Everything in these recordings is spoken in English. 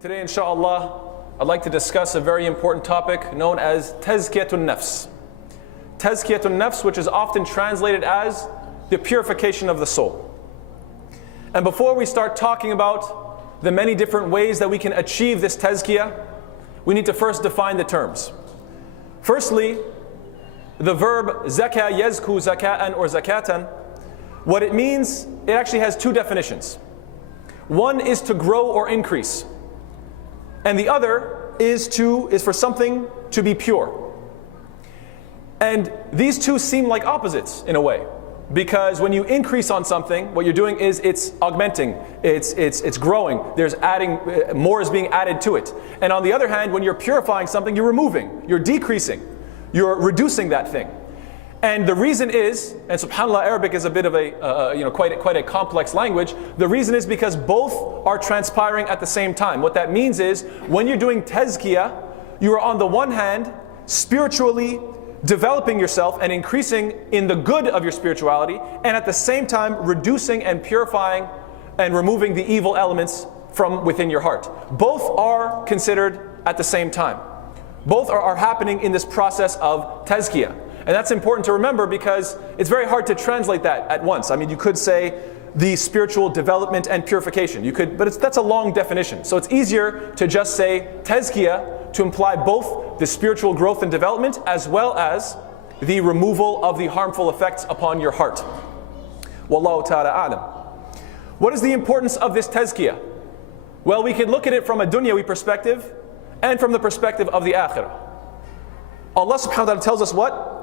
Today, inshallah, I'd like to discuss a very important topic known as Tazkiyatun Nafs. Tazkiyatun Nafs, which is often translated as the purification of the soul. And before we start talking about the many different ways that we can achieve this tazkiyah, we need to first define the terms. Firstly, the verb zakah yazku zaka'an or zakatan, what it means, it actually has two definitions. One is to grow or increase, and the other is for something to be pure. And these two seem like opposites in a way, because when you increase on something, what you're doing is it's augmenting, it's growing, there's adding, more is being added to it. And on the other hand, when you're purifying something, you're removing, you're decreasing, you're reducing that thing. And the reason is, and subhanAllah, Arabic is a bit of a, quite a complex language. The reason is because both are transpiring at the same time. What that means is, when you're doing tazkiyah, you are on the one hand spiritually developing yourself and increasing in the good of your spirituality, and at the same time reducing and purifying and removing the evil elements from within your heart. Both are considered at the same time. Both are happening in this process of tazkiyah. And that's important to remember because it's very hard to translate that at once. I mean, you could say the spiritual development and purification. You could, but that's a long definition. So it's easier to just say tazkiyah to imply both the spiritual growth and development as well as the removal of the harmful effects upon your heart. Wallahu ta'ala a'lam. What is the importance of this tazkiyah? Well, we can look at it from a dunyawi perspective and from the perspective of the akhirah. Allah subhanahu wa ta'ala tells us what?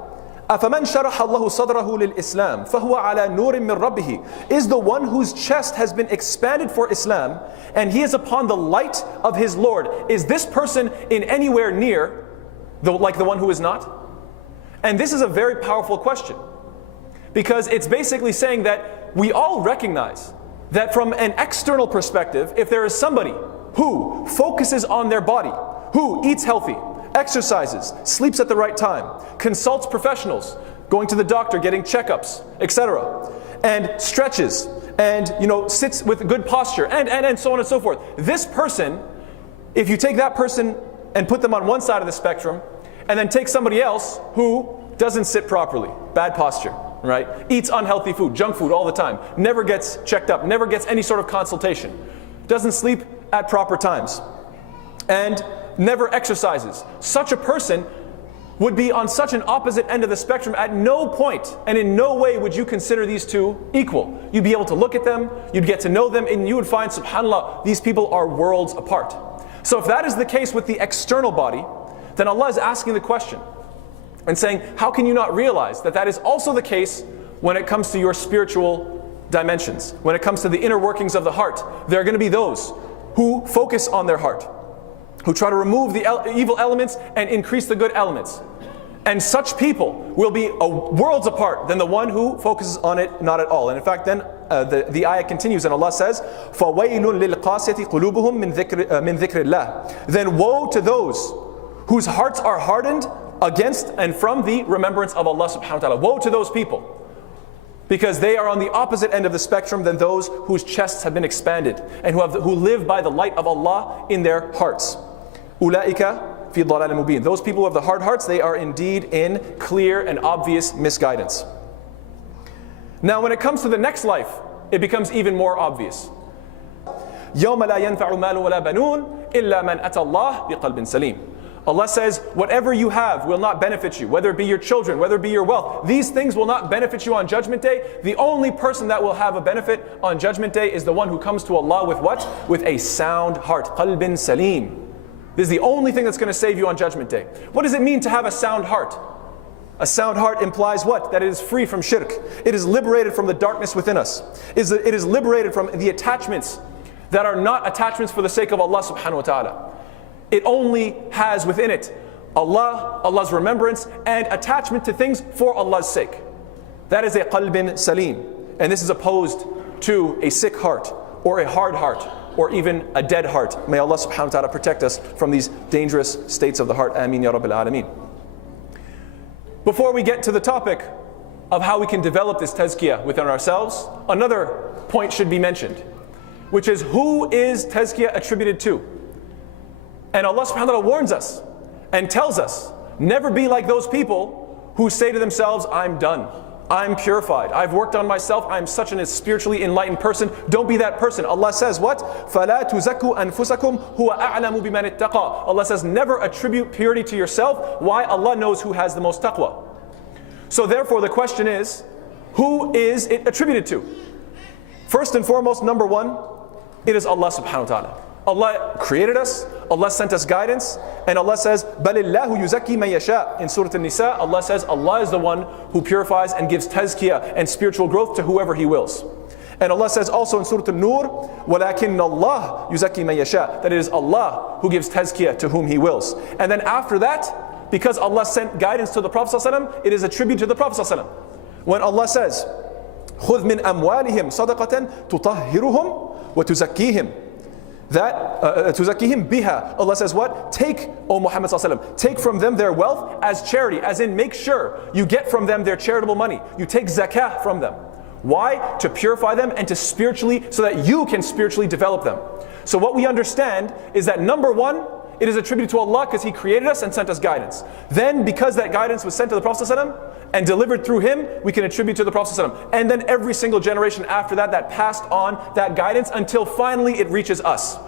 أَفَمَنْ شَرَحَ اللَّهُ صَدْرَهُ لِلْإِسْلَامِ فَهُوَ عَلَى نُورٍ مِّن رَبِّهِ is the one whose chest has been expanded for Islam and he is upon the light of his Lord. Is this person in anywhere near like the one who is not? And this is a very powerful question, because it's basically saying that we all recognize that from an external perspective, if there is somebody who focuses on their body, who eats healthy, exercises, sleeps at the right time, consults professionals, going to the doctor, getting checkups, etc., and stretches, and sits with good posture, and so on and so forth. This person, if you take that person and put them on one side of the spectrum, and then take somebody else who doesn't sit properly, bad posture, right? Eats unhealthy food, junk food all the time, never gets checked up, never gets any sort of consultation, doesn't sleep at proper times, and never exercises. Such a person would be on such an opposite end of the spectrum. At no point and in no way would you consider these two equal. You'd be able to look at them, you'd get to know them, and you would find, subhanAllah, these people are worlds apart. So if that is the case with the external body, then Allah is asking the question and saying, how can you not realize that that is also the case when it comes to your spiritual dimensions? When it comes to the inner workings of the heart, there are going to be those who focus on their heart, who try to remove the evil elements and increase the good elements. And such people will be worlds apart than the one who focuses on it not at all. And in fact, then the ayah continues and Allah says, فَوَيْلٌ لِلْقَاسِيَةِ قُلُوبُهُم مِّن ذِكْرِ اللَّهِ. Then woe to those whose hearts are hardened against and from the remembrance of Allah subhanahu wa ta'ala. Woe to those people, because they are on the opposite end of the spectrum than those whose chests have been expanded and who live by the light of Allah in their hearts. Ulaika fi dhalal mubin. Those people who have the hard hearts, they are indeed in clear and obvious misguidance. Now when it comes to the next life, it becomes even more obvious. يَوْمَ لَا يَنْفَعُ مَالٌ وَلَا بَنُونَ إِلَّا مَنْ أَتَى اللَّهَ بِقَلْبٍ سَلِيمٍ. Allah says, whatever you have will not benefit you, whether it be your children, whether it be your wealth. These things will not benefit you on Judgment Day. The only person that will have a benefit on Judgment Day is the one who comes to Allah with what? With a sound heart. قَلْبٍ سَلِيمٍ. This is the only thing that's going to save you on Judgment Day. What does it mean to have a sound heart? A sound heart implies what? That it is free from shirk. It is liberated from the darkness within us. It is liberated from the attachments that are not attachments for the sake of Allah subhanahu wa ta'ala. It only has within it Allah, Allah's remembrance, and attachment to things for Allah's sake. That is a qalbin salim. And this is opposed to a sick heart, or a hard heart, or even a dead heart. May Allah subhanahu wa ta'ala protect us from these dangerous states of the heart. Ameen ya Rabbil Alameen. Before we get to the topic of how we can develop this tazkiyah within ourselves, another point should be mentioned, which is, who is tazkiyah attributed to? And Allah subhanahu wa ta'ala warns us and tells us, never be like those people who say to themselves, I'm done, I'm purified, I've worked on myself, I'm such a spiritually enlightened person. Don't be that person. Allah says what? فَلَا تُزَكُّوا أَنفُسَكُمْ هُوَ أَعْلَمُ بِمَنِ اتَّقَى. Allah says never attribute purity to yourself. Why? Allah knows who has the most taqwa. So therefore the question is, who is it attributed to? First and foremost, number one, it is Allah subhanahu wa ta'ala. Allah created us, Allah sent us guidance, and Allah says, بَلِ اللَّهُ يُزَكِّي مَن يَشَاءُ. In Surah An-Nisa, Allah says, Allah is the one who purifies and gives tazkiyah and spiritual growth to whoever He wills. And Allah says also in Surah An-Nur, وَلَكِنَّ اللَّهُ يُزَكِّي مَن يَشَاءُ. That it is Allah who gives tazkiyah to whom He wills. And then after that, because Allah sent guidance to the Prophet ﷺ, it is attributed to the Prophet ﷺ. When Allah says, خُذْ مِنْ أَمْوَالِهِمْ صَدَقَةً تُطَهِّرُهُمْ وَتُزَكِّيهِمْ. That تُزَكِّيهِمْ biha. Allah says what? Take, O Muhammad ﷺ, take from them their wealth as charity, as in make sure you get from them their charitable money. You take zakah from them. Why? To purify them and to spiritually, so that you can spiritually develop them. So what we understand is that number one, it is attributed to Allah because He created us and sent us guidance. Then because that guidance was sent to the Prophet ﷺ and delivered through him, we can attribute to the Prophet ﷺ. And then every single generation after that, that passed on that guidance until finally it reaches us.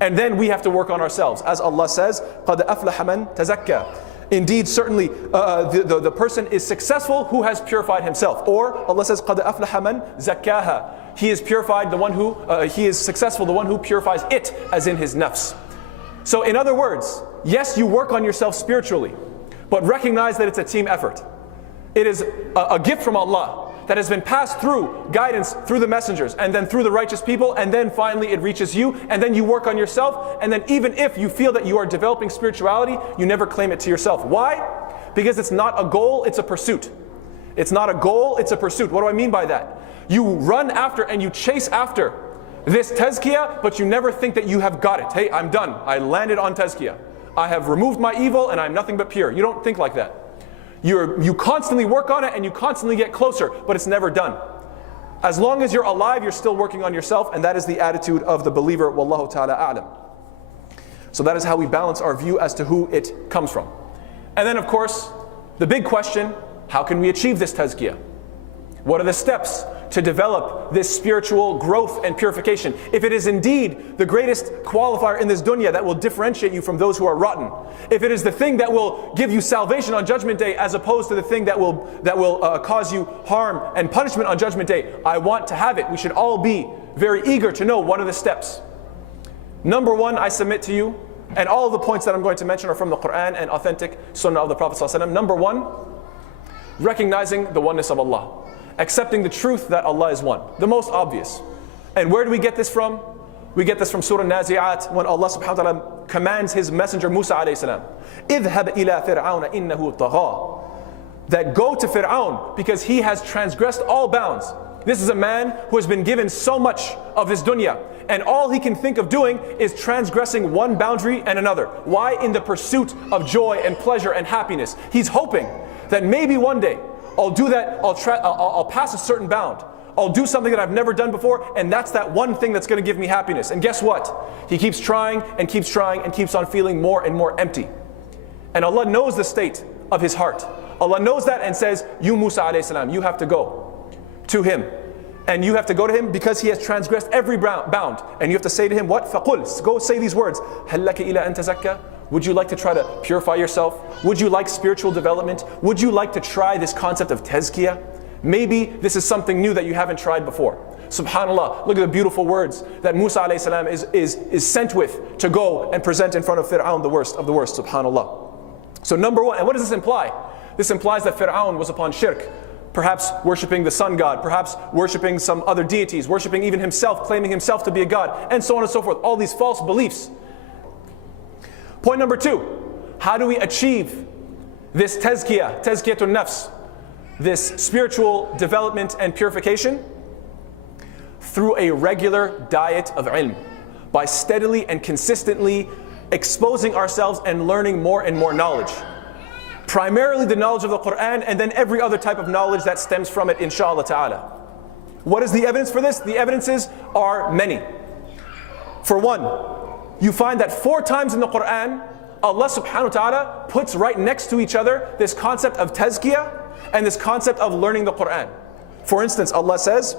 And then we have to work on ourselves. As Allah says, قَدْ أَفْلَحَ مَنْ تَزَكَّى. Indeed, certainly, the person is successful who has purified himself. Or Allah says, قَدْ أَفْلَحَ مَنْ زَكَّاهَا. He is purified, the one who, he is successful, the one who purifies it, as in his nafs. So in other words, yes, you work on yourself spiritually, but recognize that it's a team effort. It is a gift from Allah that has been passed through guidance through the messengers and then through the righteous people, and then finally it reaches you, and then you work on yourself, and then even if you feel that you are developing spirituality, you never claim it to yourself. Why? Because it's not a goal, it's a pursuit. It's not a goal, it's a pursuit. What do I mean by that? You run after and you chase after this tazkiyah, but you never think that you have got it. Hey, I'm done. I landed on tazkiyah. I have removed my evil and I'm nothing but pure. You don't think like that. You constantly work on it and you constantly get closer, but it's never done. As long as you're alive, you're still working on yourself, and that is the attitude of the believer. Wallahu ta'ala a'lam. So that is how we balance our view as to who it comes from. And then of course, the big question, how can we achieve this tazkiyah? What are the steps to develop this spiritual growth and purification? If it is indeed the greatest qualifier in this dunya that will differentiate you from those who are rotten, if it is the thing that will give you salvation on Judgment Day as opposed to the thing that will cause you harm and punishment on Judgment Day, I want to have it. We should all be very eager to know what are the steps. Number one, I submit to you, and all of the points that I'm going to mention are from the Qur'an and authentic Sunnah of the Prophet ﷺ. Number one, recognizing the oneness of Allah. Accepting the truth that Allah is one. The most obvious. And where do we get this from? We get this from Surah Nazi'at, when Allah subhanahu wa ta'ala commands His messenger Musa alayhi salam, اذهب إلى فرعون إنه طغى. That go to Fir'aun because he has transgressed all bounds. This is a man who has been given so much of this dunya, and all he can think of doing is transgressing one boundary and another. Why? In the pursuit of joy and pleasure and happiness. He's hoping that maybe one day I'll do that, I'll pass a certain bound. I'll do something that I've never done before, and that's that one thing that's going to give me happiness. And guess what? He keeps trying and keeps trying and keeps on feeling more and more empty. And Allah knows the state of his heart. Allah knows that and says, you Musa alayhi salam, you have to go to him. And you have to go to him because he has transgressed every bound. And you have to say to him, what? فَقُلْ, go say these words. هَلْ لَكَ إِلَىٰ أَن تَزَكَّى. Would you like to try to purify yourself? Would you like spiritual development? Would you like to try this concept of tazkiyah? Maybe this is something new that you haven't tried before. SubhanAllah, look at the beautiful words that Musa alayhi salam is sent with to go and present in front of Fir'aun, the worst of the worst, SubhanAllah. So number one, and what does this imply? This implies that Fir'aun was upon shirk, perhaps worshipping the sun god, perhaps worshipping some other deities, worshipping even himself, claiming himself to be a god, and so on and so forth. All these false beliefs. Point number two, how do we achieve this tazkiyah, tazkiyatun nafs, this spiritual development and purification? Through a regular diet of ilm, by steadily and consistently exposing ourselves and learning more and more knowledge. Primarily the knowledge of the Qur'an, and then every other type of knowledge that stems from it, inshaAllah ta'ala. What is the evidence for this? The evidences are many. For one, you find that 4 times in the Qur'an, Allah subhanahu wa ta'ala puts right next to each other this concept of tazkiyah and this concept of learning the Qur'an. For instance, Allah says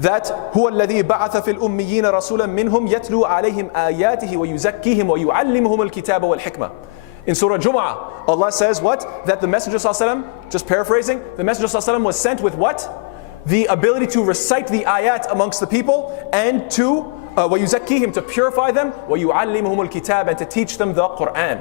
that هو الذي بعث في الأميين رسولا منهم يتلو عليهم آياته ويزكيهم ويعلمهم الكتاب والحكمة. In Surah Jumu'ah, Allah says what? That the Messenger ﷺ, just paraphrasing, the Messenger ﷺ was sent with what? The ability to recite the ayat amongst the people and to وَيُزَكِّيهِمْ, to purify them, وَيُعَلِّمُهُمُ الْكِتَابَ, and to teach them the Qur'an,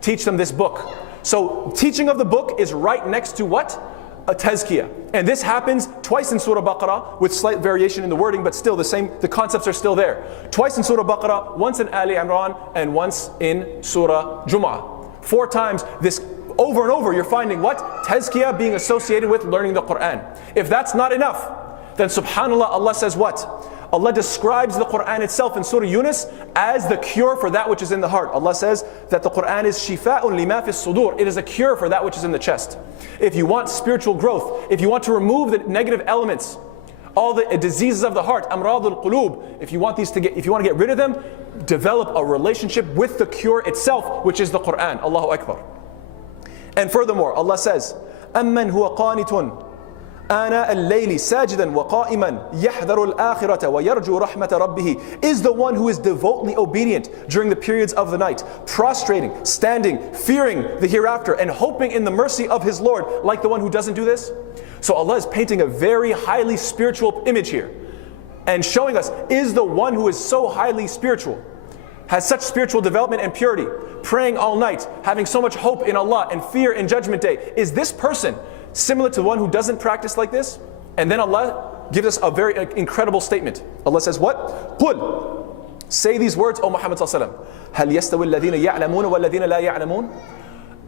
teach them this book. So teaching of the book is right next to what? A tazkiyah. And this happens twice in Surah Baqarah with slight variation in the wording, but still the concepts are still there. Twice in Surah Baqarah, once in Ali Imran, and once in Surah Jumu'ah. 4 times, this over and over, you're finding what? Tazkiyah being associated with learning the Qur'an. If that's not enough, then subhanAllah, Allah says what? Allah describes the Qur'an itself in Surah Yunus as the cure for that which is in the heart. Allah says that the Qur'an is shifa'un lima fis sudur. It is a cure for that which is in the chest. If you want spiritual growth, if you want to remove the negative elements, all the diseases of the heart, amrad al-qulub, if you want to get rid of them, develop a relationship with the cure itself, which is the Qur'an. Allahu Akbar. And furthermore, Allah says, أَمَّنْ هُوَ قَانِتٌ آنَاءَ اللَّيْلِ سَاجِدًا وَقَائِمًا يَحْذَرُ الْآخِرَةَ وَيَرْجُو رَحْمَةَ رَبِّهِ, is the one who is devoutly obedient during the periods of the night, prostrating, standing, fearing the hereafter, and hoping in the mercy of his Lord, like the one who doesn't do this? So Allah is painting a very highly spiritual image here and showing us, is the one who is so highly spiritual, has such spiritual development and purity, praying all night, having so much hope in Allah and fear in Judgment Day, is this person similar to one who doesn't practice like this? And then Allah gives us a very incredible statement. Allah says what? قُلْ, say these words, O Muhammad sallallahu alaihi wasallam. هَلْ يَسْتَوِي الَّذِينَ يَعْلَمُونَ وَالَّذِينَ لَا يَعْلَمُونَ?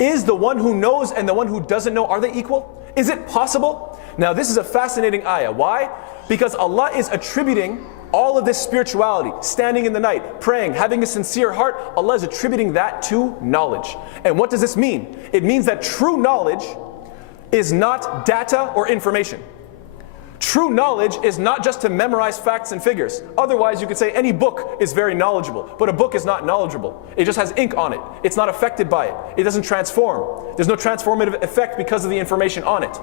Is the one who knows and the one who doesn't know, are they equal? Is it possible? Now this is a fascinating ayah. Why? Because Allah is attributing all of this spirituality, standing in the night, praying, having a sincere heart, Allah is attributing that to knowledge. And what does this mean? It means that true knowledge is not data or information. True knowledge is not just to memorize facts and figures. Otherwise, you could say any book is very knowledgeable, but a book is not knowledgeable. It just has ink on it. It's not affected by it. It doesn't transform. There's no transformative effect because of the information on it.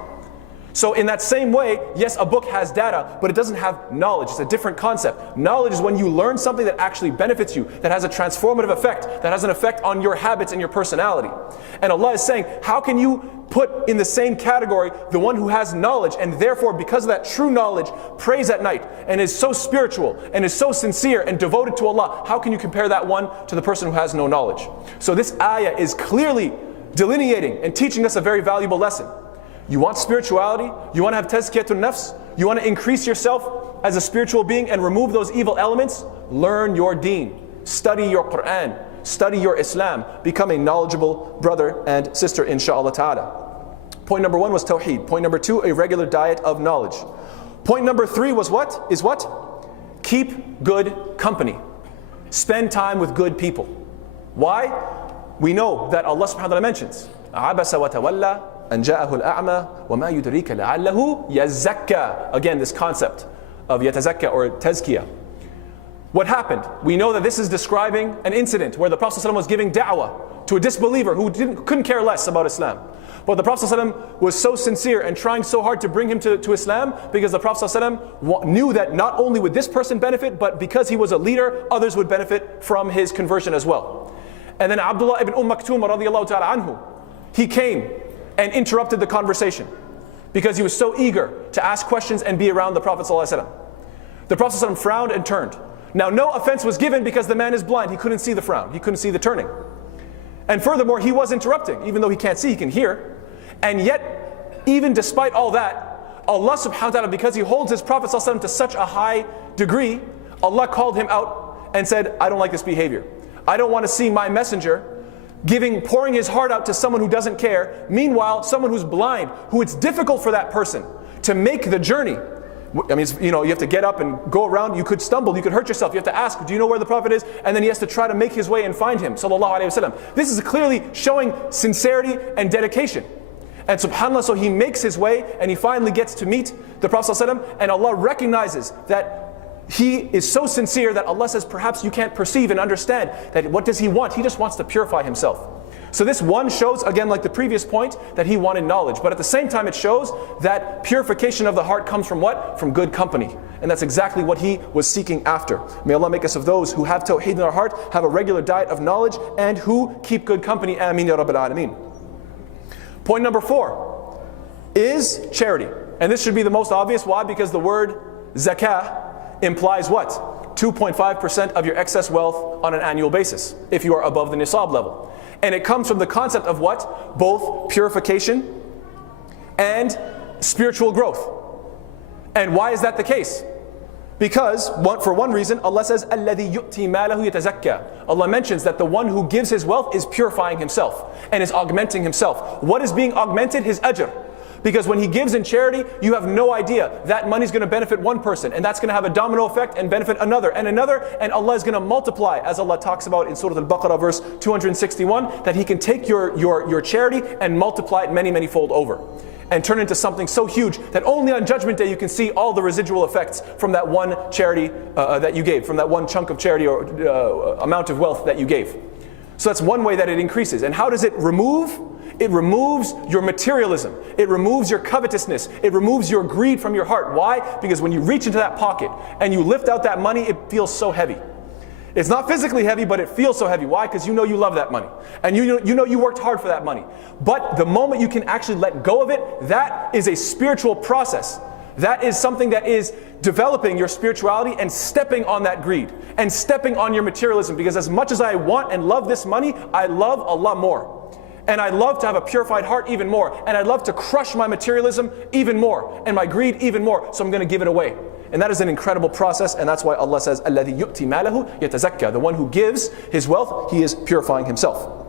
So in that same way, yes, a book has data, but it doesn't have knowledge. It's a different concept. Knowledge is when you learn something that actually benefits you, that has a transformative effect, that has an effect on your habits and your personality. And Allah is saying, how can you put in the same category the one who has knowledge and therefore because of that true knowledge prays at night and is so spiritual and is so sincere and devoted to Allah? How can you compare that one to the person who has no knowledge? So this ayah is clearly delineating and teaching us a very valuable lesson. You want spirituality? You want to have Tazkiyatun Nafs? You want to increase yourself as a spiritual being and remove those evil elements? Learn your deen. Study your Qur'an. Study your Islam. Become a knowledgeable brother and sister, inshaAllah ta'ala. Point number 1 was Tawheed. Point number 2, a regular diet of knowledge. Point number 3 was what? Is what? Keep good company. Spend time with good people. Why? We know that Allah subhanahu wa ta'ala mentions, عَبَسَ وَتَوَلَّى أَنْ جَاءَهُ الْأَعْمَى وَمَا يُدْرِيكَ لَعَلَّهُ يَزَّكَّى. Again, this concept of yatazakka or tazkiyah. What happened? We know that this is describing an incident where the Prophet ﷺ was giving da'wah to a disbeliever who couldn't care less about Islam. But the Prophet ﷺ was so sincere and trying so hard to bring him to Islam because the Prophet ﷺ knew that not only would this person benefit, but because he was a leader, others would benefit from his conversion as well. And then Abdullah ibn Maktoum radiallahu ta'ala anhu, he came and interrupted the conversation because he was so eager to ask questions and be around the Prophet ﷺ. The Prophet ﷺ frowned and turned. Now no offense was given because the man is blind. He couldn't see the frown. He couldn't see the turning. And furthermore, he was interrupting. Even though he can't see, he can hear. And yet, even despite all that, Allah subhanahu wa ta'ala, because he holds his Prophet ﷺ to such a high degree, Allah called him out and said, I don't like this behavior. I don't want to see my messenger pouring his heart out to someone who doesn't care. Meanwhile, someone who's blind, who it's difficult for that person to make the journey. I mean, you have to get up and go around. You could stumble, you could hurt yourself. You have to ask, do you know where the Prophet is? And then he has to try to make his way and find him, sallallahu alayhi wasallam. This is clearly showing sincerity and dedication. And subhanAllah, so he makes his way and he finally gets to meet the Prophet ﷺ, and Allah recognizes that he is so sincere that Allah says perhaps you can't perceive and understand that what does he want? He just wants to purify himself. So this one shows, again like the previous point, that he wanted knowledge. But at the same time it shows that purification of the heart comes from what? From good company. And that's exactly what he was seeking after. May Allah make us of those who have tawheed in their heart, have a regular diet of knowledge, and who keep good company. Ameen ya Rabbil Alameen. Point number 4 is charity. And this should be the most obvious. Why? Because the word zakah implies what? 2.5% of your excess wealth on an annual basis, if you are above the nisab level. And it comes from the concept of what? Both purification and spiritual growth. And why is that the case? Because for one reason, Allah says, الَّذِي يُؤْتِي مَالَهُ يَتَزَكَّى. Allah mentions that the one who gives his wealth is purifying himself and is augmenting himself. What is being augmented? His ajr. Because when he gives in charity, you have no idea that money is going to benefit one person, and that's going to have a domino effect and benefit another, and Allah is going to multiply, as Allah talks about in Surah Al-Baqarah verse 261, that He can take your charity and multiply it many fold over, and turn it into something so huge that only on Judgment Day you can see all the residual effects from that one charity that you gave, from that one chunk of charity or amount of wealth that you gave. So that's one way that it increases. And how does it remove? It removes your materialism. It removes your covetousness. It removes your greed from your heart. Why? Because when you reach into that pocket and you lift out that money, it feels so heavy. It's not physically heavy, but it feels so heavy. Why? Because you know you love that money. And you know you worked hard for that money. But the moment you can actually let go of it, that is a spiritual process. That is something that is developing your spirituality and stepping on that greed and stepping on your materialism. Because as much as I want and love this money, I love Allah more. And I love to have a purified heart even more. And I love to crush my materialism even more. And my greed even more. So I'm going to give it away. And that is an incredible process. And that's why Allah says, الَّذِي يُؤْتِي مَالَهُ يَتَزَكَّى. The one who gives his wealth, he is purifying himself.